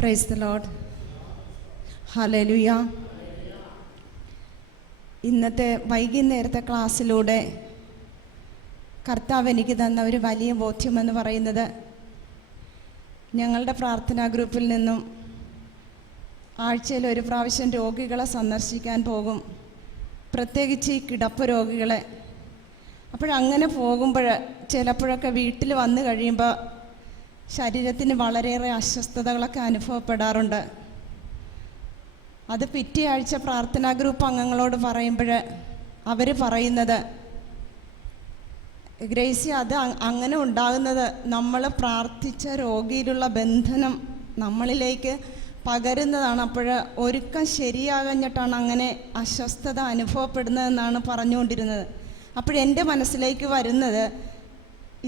Praise the Lord. Hallelujah. ഇന്നത്തെ വൈകുന്നേരത്തെ ക്ലാസ്സിലൂടെ കർത്താവ് എനിക്ക് തന്ന ഒരു വലിയ ബോധ്യമെന്ന് പറയുന്നത്, ഞങ്ങളുടെ പ്രാർത്ഥനാ ഗ്രൂപ്പിൽ നിന്നും ആഴ്ചയിൽ ഒരു പ്രാവശ്യം രോഗികളെ സന്ദർശിക്കാൻ പോകും, പ്രത്യേകിച്ച് ഈ കിടപ്പ് രോഗികളെ. അപ്പോഴങ്ങനെ പോകുമ്പോൾ ചിലപ്പോഴൊക്കെ വീട്ടിൽ വന്നു കഴിയുമ്പോൾ ശരീരത്തിന് വളരെയേറെ അസ്വസ്ഥതകളൊക്കെ അനുഭവപ്പെടാറുണ്ട്. അത് പിറ്റേ ആഴ്ച പ്രാർത്ഥനാ ഗ്രൂപ്പ് അംഗങ്ങളോട് പറയുമ്പോൾ അവർ പറയുന്നത്, ഗ്രേസി, അത് അങ്ങനെ ഉണ്ടാകുന്നത് നമ്മൾ പ്രാർത്ഥിച്ച രോഗിയിലുള്ള ബന്ധനം നമ്മളിലേക്ക് പകരുന്നതാണ്. അപ്പോൾ ഒരുക്കം ശരിയാകഞ്ഞിട്ടാണ് അങ്ങനെ അസ്വസ്ഥത അനുഭവപ്പെടുന്നതെന്നാണ് പറഞ്ഞുകൊണ്ടിരുന്നത്. അപ്പോഴെൻ്റെ മനസ്സിലേക്ക് വരുന്നത്,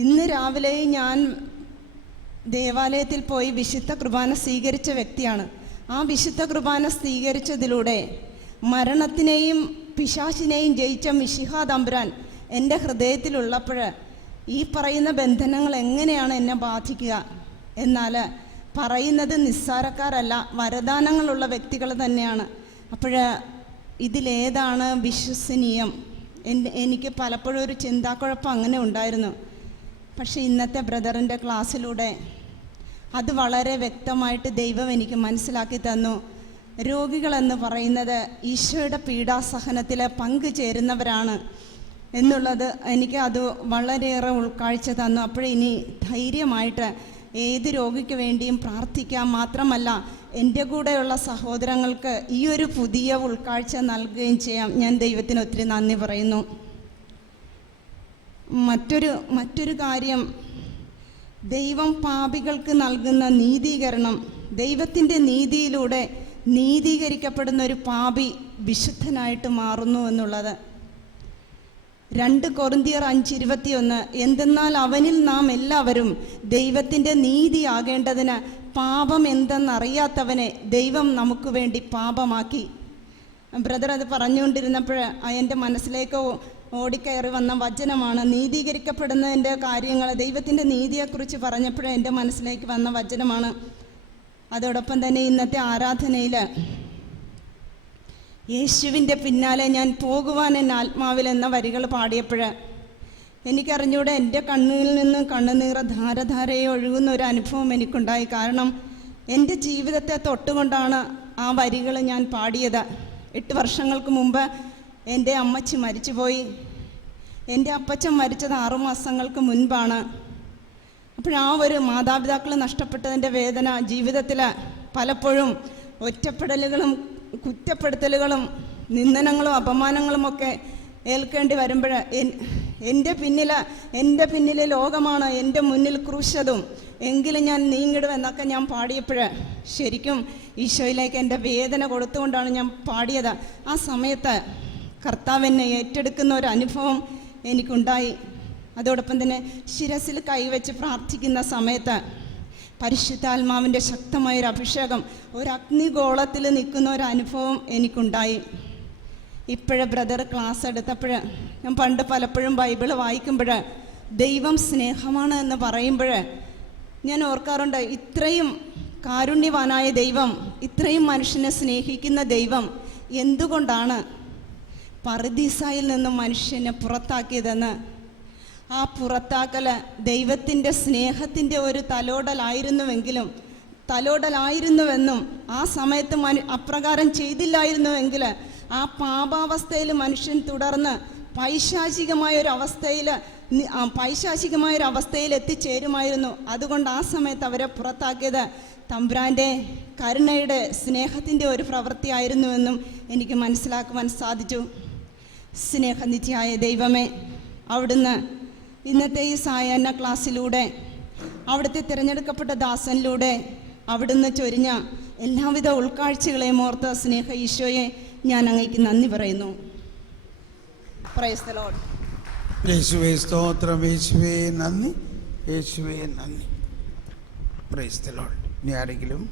ഇന്ന് രാവിലെ ഞാൻ ദേവാലയത്തിൽ പോയി വിശുദ്ധ കുർബാന സ്വീകരിച്ച വ്യക്തിയാണ്. ആ വിശുദ്ധ കുർബാന സ്വീകരിച്ചതിലൂടെ മരണത്തിനെയും പിശാചിനെയും ജയിച്ച മിശിഹാ തമ്പുരാൻ എൻ്റെ ഹൃദയത്തിലുള്ളപ്പോൾ ഈ പറയുന്ന ബന്ധനങ്ങൾ എങ്ങനെയാണ് എന്നെ ബാധിക്കുക? എന്നാൽ പറയുന്നത് നിസ്സാരക്കാരല്ല, വരദാനങ്ങളുള്ള വ്യക്തികൾ തന്നെയാണ്. അപ്പോൾ ഇതിലേതാണ് വിശ്വസനീയം? എനിക്ക് പലപ്പോഴും ഒരു ചിന്താക്കുഴപ്പം അങ്ങനെ ഉണ്ടായിരുന്നു. പക്ഷേ ഇന്നത്തെ ബ്രദറിൻ്റെ ക്ലാസ്സിലൂടെ അത് വളരെ വ്യക്തമായിട്ട് ദൈവം എനിക്ക് മനസ്സിലാക്കി തന്നു. രോഗികളെന്ന് പറയുന്നത് ഈശോയുടെ പീഡാസഹനത്തിൽ പങ്കുചേരുന്നവരാണ് എന്നുള്ളത് എനിക്ക് അത് വളരെയേറെ ഉൾക്കാഴ്ച തന്നു. അപ്പോഴിനി ധൈര്യമായിട്ട് ഏത് രോഗിക്ക് വേണ്ടിയും പ്രാർത്ഥിക്കാം. മാത്രമല്ല എൻ്റെ കൂടെയുള്ള സഹോദരങ്ങൾക്ക് ഈ ഒരു പുതിയ ഉൾക്കാഴ്ച നൽകുകയും ചെയ്യാം. ഞാൻ ദൈവത്തിന് ഒത്തിരി നന്ദി പറയുന്നു. മറ്റൊരു കാര്യം, ദൈവം പാപികൾക്ക് നൽകുന്ന നീതീകരണം, ദൈവത്തിൻ്റെ നീതിയിലൂടെ നീതീകരിക്കപ്പെടുന്ന ഒരു പാപി വിശുദ്ധനായിട്ട് മാറുന്നു എന്നുള്ളത്. 2 കൊറിന്ത്യർ 5:21, എന്തെന്നാൽ അവനിൽ നാം എല്ലാവരും ദൈവത്തിൻ്റെ നീതിയാകേണ്ടതിന് പാപം എന്തെന്നറിയാത്തവനെ ദൈവം നമുക്ക് വേണ്ടി പാപമാക്കി. ബ്രദർ അത് പറഞ്ഞുകൊണ്ടിരുന്നപ്പോൾ എൻ്റെ മനസ്സിലേക്ക് ഓടിക്കയറി വന്ന വചനമാണ്. നീതീകരിക്കപ്പെടുന്നതിൻ്റെ കാര്യങ്ങൾ, ദൈവത്തിൻ്റെ നീതിയെക്കുറിച്ച് പറഞ്ഞപ്പോൾ എൻ്റെ മനസ്സിലേക്ക് വന്ന വചനമാണ്. അതോടൊപ്പം തന്നെ ഇന്നത്തെ ആരാധനയിൽ യേശുവിൻ്റെ പിന്നാലെ ഞാൻ പോകുവാൻ എന്നെ ആത്മാവിൽ എന്ന വരികൾ പാടിയപ്പോൾ എനിക്കറിഞ്ഞൂടെ എൻ്റെ കണ്ണിൽ നിന്ന് കണ്ണുനീർ ധാരധാരയെ ഒഴുകുന്ന ഒരു അനുഭവം എനിക്കുണ്ടായി. കാരണം എൻ്റെ ജീവിതത്തെ തൊട്ടുകൊണ്ടാണ് ആ വരികൾ ഞാൻ പാടിയത്. 8 വർഷങ്ങൾക്ക് മുമ്പ് എൻ്റെ അമ്മച്ചി മരിച്ചുപോയി. എൻ്റെ അപ്പച്ചൻ മരിച്ചത് 6 മാസങ്ങൾക്ക് മുൻപാണ്. അപ്പോഴാ ഒരു മാതാപിതാക്കൾ നഷ്ടപ്പെട്ടതിൻ്റെ വേദന ജീവിതത്തിൽ പലപ്പോഴും ഒറ്റപ്പെടലുകളും കുറ്റപ്പെടുത്തലുകളും നിന്ദനങ്ങളും അപമാനങ്ങളുമൊക്കെ ഏൽക്കേണ്ടി വരുമ്പോൾ എൻ്റെ പിന്നിൽ ലോകമാണ്, എൻ്റെ മുന്നിൽ ക്രൂശതും, എങ്കിലും ഞാൻ നീങ്ങിടും എന്നൊക്കെ ഞാൻ പാടിയപ്പോൾ ശരിക്കും ഈശോയിലേക്ക് എൻ്റെ വേദന കൊടുത്തുകൊണ്ടാണ് ഞാൻ പാടിയത്. ആ സമയത്ത് കർത്താവ് എന്നെ ഏറ്റെടുക്കുന്ന ഒരു അനുഭവം എനിക്കുണ്ടായി. അതോടൊപ്പം തന്നെ ശിരസിൽ കൈവച്ച് പ്രാർത്ഥിക്കുന്ന സമയത്ത് പരിശുദ്ധാത്മാവിൻ്റെ ശക്തമായൊരു അഭിഷേകം, ഒരു അഗ്നിഗോളത്തിൽ നിൽക്കുന്ന ഒരു അനുഭവം എനിക്കുണ്ടായി. ഇപ്പോഴേ ബ്രദർ ക്ലാസ് എടുത്തപ്പോൾ ഞാൻ പണ്ട് പലപ്പോഴും ബൈബിൾ വായിക്കുമ്പോൾ ദൈവം സ്നേഹമാണ് എന്ന് പറയുമ്പോൾ ഞാൻ ഓർക്കാറുണ്ട്, ഇത്രയും കാരുണ്യവാനായ ദൈവം, ഇത്രയും മനുഷ്യനെ സ്നേഹിക്കുന്ന ദൈവം എന്തുകൊണ്ടാണ് പറുദീസായിൽ നിന്നും മനുഷ്യനെ പുറത്താക്കിയതെന്ന്. ആ പുറത്താക്കൽ ദൈവത്തിൻ്റെ സ്നേഹത്തിൻ്റെ ഒരു തലോടലായിരുന്നുവെന്നും ആ സമയത്ത് അപ്രകാരം ചെയ്തില്ലായിരുന്നുവെങ്കിൽ ആ പാപാവസ്ഥയിൽ മനുഷ്യൻ തുടർന്ന് പൈശാചികമായൊരവസ്ഥയിൽ എത്തിച്ചേരുമായിരുന്നു. അതുകൊണ്ട് ആ സമയത്ത് അവരെ പുറത്താക്കിയത് തമ്പുരാൻ്റെ കരുണയുടെ സ്നേഹത്തിൻ്റെ ഒരു പ്രവൃത്തിയായിരുന്നുവെന്നും എനിക്ക് മനസ്സിലാക്കുവാൻ സാധിച്ചു. സ്നേഹനിധിയായ ദൈവമേ, അവിടുന്ന് ഇന്നത്തെ ഈ സായാഹ്ന ക്ലാസ്സിലൂടെ അവിടുത്തെ തിരഞ്ഞെടുക്കപ്പെട്ട ദാസനിലൂടെ അവിടുന്ന് ചൊരിഞ്ഞ എല്ലാവിധ ഉൾക്കാഴ്ചകളെയും ഓർത്ത സ്നേഹ ഈശോയെ ഞാൻ അങ്ങേക്ക് നന്ദി പറയുന്നു. Praise the Lord. യേശുവേ സ്തോത്രം, യേശുവേ നന്ദി, യേശുവേ നന്ദി. Praise the Lord. ഇനി ആരെങ്കിലും